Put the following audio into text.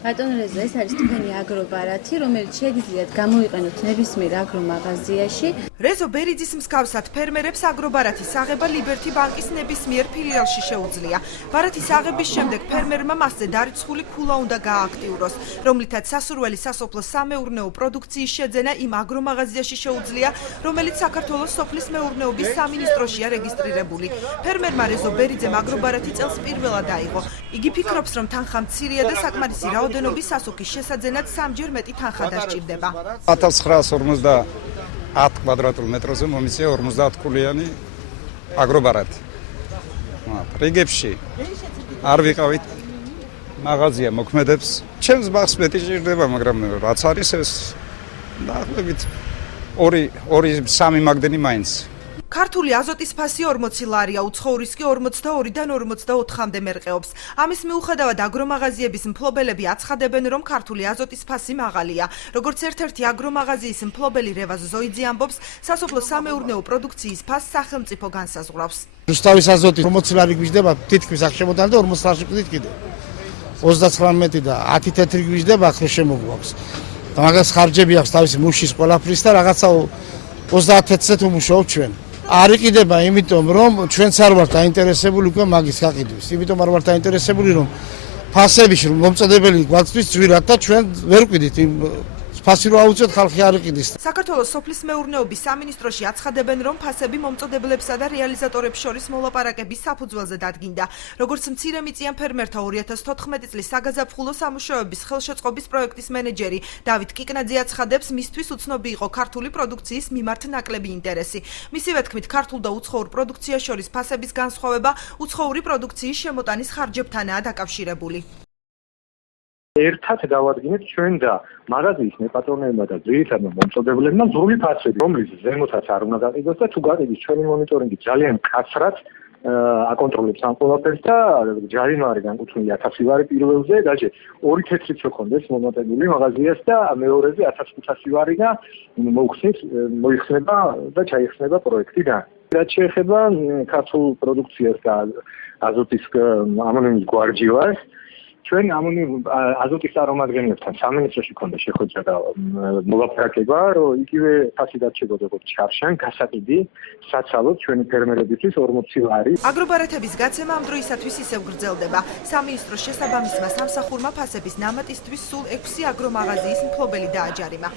ბატონ რეზა, ეს არის თქვენი აგრობარათი, რომელიც შეგიძლიათ გამოიყენოთ ნებისმიერ აგრომაღაზიაში. რეზო ბერიძის მსგავსად ფერმერებს აგრობარათის აღება ლიბერთი ბანკის ნებისმიერ ფილიალში შეუძლია. ბარათის აღების შემდეგ ფერმერმა მასზე დარიცხული ქულა უნდა გაააქტიუროს, რომლითაც სასურველი სასოფლო სამეურნეო პროდუქციის შეძენა იმ აგრომაღაზიაში შეუძლია, რომელიც საქართველოს სოფლის მეურნეობის სამინისტროშია რეგისტრირებული. ფერმერმა რეზო ბერიძემ აგრობარათი წელს პირველად აიღო. იგი ფიქრობს, რომ თანხა მცირეა და საკმარისი რაოდენობის სასუქის შესაძენად სამჯერ მეტი თანხა დასჭირდება. 1950 კვადრატულ მეტროზე მომიწია 50 ქულიანი აგრობარათი. რიგებში არ ვიყავით მაღაზია მოქმედებს. ჩემს ბაღს მეტი ჭირდება, მაგრამ რაც არის ეს დაახლოებით 2-3 მაგდენი მაინც. ქართული აზოტის ფასი 40 ლარია, უცხოურის კი 42-დან 44-მდე მერყეობს. ამის მიუხედავად აგრომაღაზიების მფლობელები აცხადებენ, რომ ქართული აზოტის ფასი მაღალია. როგორც ერთ-ერთი აგრომაღაზიის მფლობელი რევაზ ზოიძე ამბობს, სასოფლო სამეურნეო პროდუქციის ფასს სახელმწიფო განსაზღვრავს. რუსთავის აზოტი 40 ლარი გვიждდება თითქმის აქ შემოდან და 40 ლარში ვიდით კიდე. 39 და 10 თეთრი გვიждდება ახლა შემოგვაქვს. მაგას ხარჯები აქვს თავისი მუშის ყველაფრის და რაღაცა 30 თეთრზე თუ მუშაობ ჩვენ. არ იყიდება, იმიტომ რომ ჩვენც არ ვართ დაინტერესებული უკვე მაგის გაყიდვის. იმიტომ არ ვართ დაინტერესებული, რომ ფასების მომწოდებელი გვაწვის ძვირად და ჩვენ ვერ ვყიდით იმ ფასი რო აუწევთ ხალხი არ იყიდის. საქართველოს სოფლის მეურნეობის სამინისტროში აცხადებენ, რომ ფასები მომწოდებლებსა და რეალიზატორებს შორის მოლაპარაკების საფუძველზე დადგინდა. როგორც მცირემიწიან ფერმერთა 2014 წლის საგაზაფხულო სამუშაოების ხელშეწყობის პროექტის მენეჯერი დავით კიკნაძე აცხადებს, მისთვის უცნობი იყო ქართული პროდუქციის მიმართ ნაკლები ინტერესი. მისივე თქმით, ქართულ და უცხოურ პროდუქციას შორის ფასების განსხვავება უცხოური პროდუქციის შემოტანის ხარჯებთანაა დაკავშირებული. ერთად დავადგინეთ ჩვენ და მაღაზიის მეპატრონეებმა და ძირითადად მომწოდებლებმა ზრული ფასები, რომლის ზემოთაც არ უნდა გაყიდოს და თუ გაყიდის ჩვენი მონიტორინგი ძალიან მკაცრად აკონტროლებს ამ ყველაფერს და ჯარიმარი განკუთვნილი 1000 ლარი პირველზე, დაჟე 2 თეთრიც რო ქონდეს მომატებული მაღაზიას და მეორეზე 1500 ლარი და მოიხსნება და ჩაიხსნება პროექტიდან. რაც შეეხება ქართულ პროდუქციას და აზოტის ამონიმის გვარჯილას, ჩვენ აზოტის წარმომადგენლებთან სამინისტროში ქონდა შეხვედრა და მოლაპარაკება, რომ იგივე ფასი დარჩებოდა როგორც ჩარშან, გასაყიდი, საცალოდ ჩვენი ფერმერებისთვის 40 ლარი. აგრობარათების გაცემა ამ დროისათვის ისევ გრძელდება. სამინისტროს შესაბამისმა სამსახურმა ფასების ნამატისთვის სულ 6 აგრომაღაზიის მფლობელი დააჯარიმა.